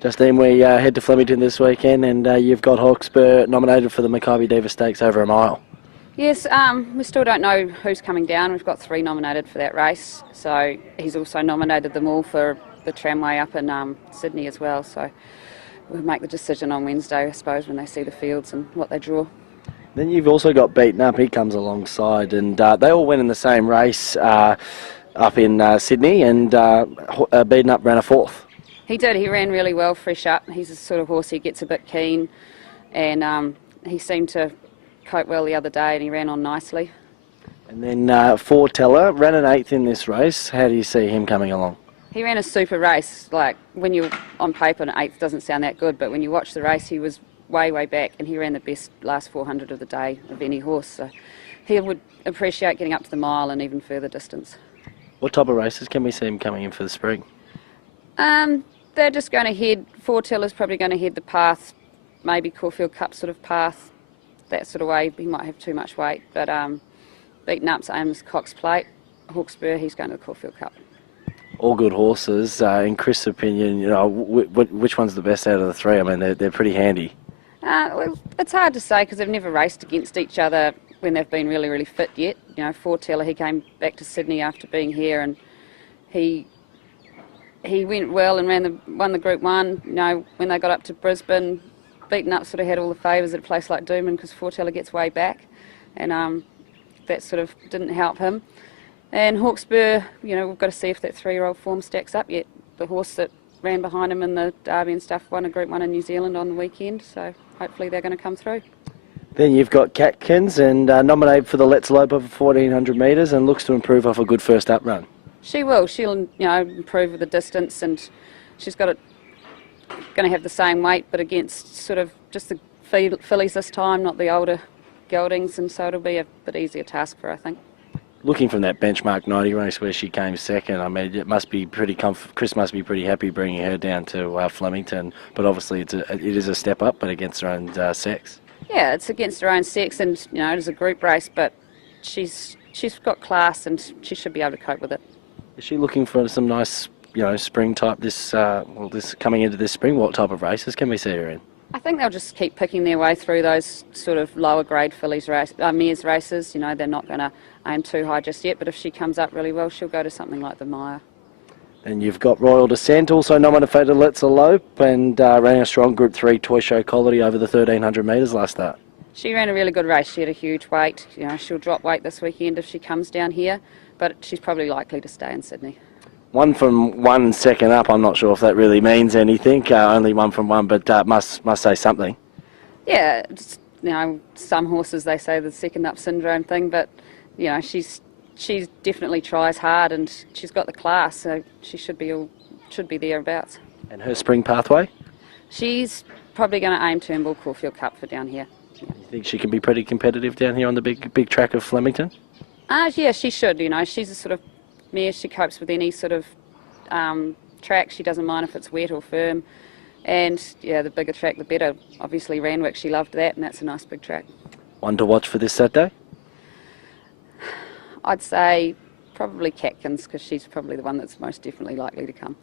Justine, we head to Flemington this weekend, and you've got Hawkesbury nominated for the Makybe Diva Stakes over a mile. Yes, we still don't know who's coming down. We've got 3 nominated for that race, so he's also nominated them all for the tramway up in Sydney as well. So we'll make the decision on Wednesday, I suppose, when they see the fields and what they draw. Then you've also got Beaten Up. He comes alongside, and they all went in the same race up in Sydney, and Beaten Up ran a 4th. He did. He ran really well, fresh up. He's the sort of horse he gets a bit keen, and he seemed to cope well the other day, and he ran on nicely. And then Foreteller ran an 8th in this race. How do you see him coming along? He ran a super race. Like, when you're on paper, an 8th doesn't sound that good, but when you watch the race, he was way back, and he ran the best last 400 of the day of any horse. So he would appreciate getting up to the mile and even further distance. What type of races can we see him coming in for the spring? They're just going to head, Foreteller's probably going to head the path, maybe Caulfield Cup sort of path, that sort of way. He might have too much weight, but Beaten Up's aims Cox Plate. Hawkesbury, he's going to the Caulfield Cup. All good horses. In Chris' opinion, you know, which one's the best out of the 3? I mean, they're pretty handy. Well, it's hard to say because they've never raced against each other when they've been really fit yet. You know, Foreteller, he came back to Sydney after being here, and he went well and won the Group 1. You know, when they got up to Brisbane, Beaten Up sort of had all the favours at a place like Doomben because Foreteller gets way back, and that sort of didn't help him. And Hawkesbury, you know, we've got to see if that 3-year-old form stacks up yet. The horse that ran behind him in the Derby and stuff won a Group 1 in New Zealand on the weekend, so hopefully they're going to come through. Then you've got Catkins, and nominated for the Let's Lope over 1400 metres, and looks to improve off a good first up run. She will. She'll, you know, improve with the distance, and she's got it going to have the same weight, but against sort of just the fillies this time, not the older geldings, and so it'll be a bit easier task for her, I think. Looking from that benchmark 90 race where she came second, I mean, it must be pretty Chris must be pretty happy bringing her down to Flemington, but obviously it is a step up, but against her own sex. Yeah, it's against her own sex, and you know, it is a group race, but she's got class, and she should be able to cope with it. Is she looking for some nice, you know, spring type this coming into this spring? What type of races can we see her in? I think they'll just keep picking their way through those sort of lower grade fillies mares races. You know, they're not going to aim too high just yet, but if she comes up really well, she'll go to something like the Mire. And you've got Royal Descent, also nominated for Let's Elope, and ran a strong Group 3 Toy Show quality over the 1300 metres last start. She ran a really good race. She had a huge weight. You know, she'll drop weight this weekend if she comes down here, but she's probably likely to stay in Sydney. 1 from 1 second up. I'm not sure if that really means anything. Only 1 from 1, but must say something. Yeah, just, you know, some horses they say the second up syndrome thing, but you know, she definitely tries hard, and she's got the class, so she should be thereabouts. And her spring pathway? She's probably going to aim Turnbull Caulfield Cup for down here. You think she can be pretty competitive down here on the big track of Flemington? Yeah, she should. You know, she's a sort of mare. She copes with any sort of track. She doesn't mind if it's wet or firm. And yeah, the bigger track, the better. Obviously, Randwick, she loved that, and that's a nice big track. One to watch for this Saturday? I'd say probably Catkins, because she's probably the one that's most definitely likely to come.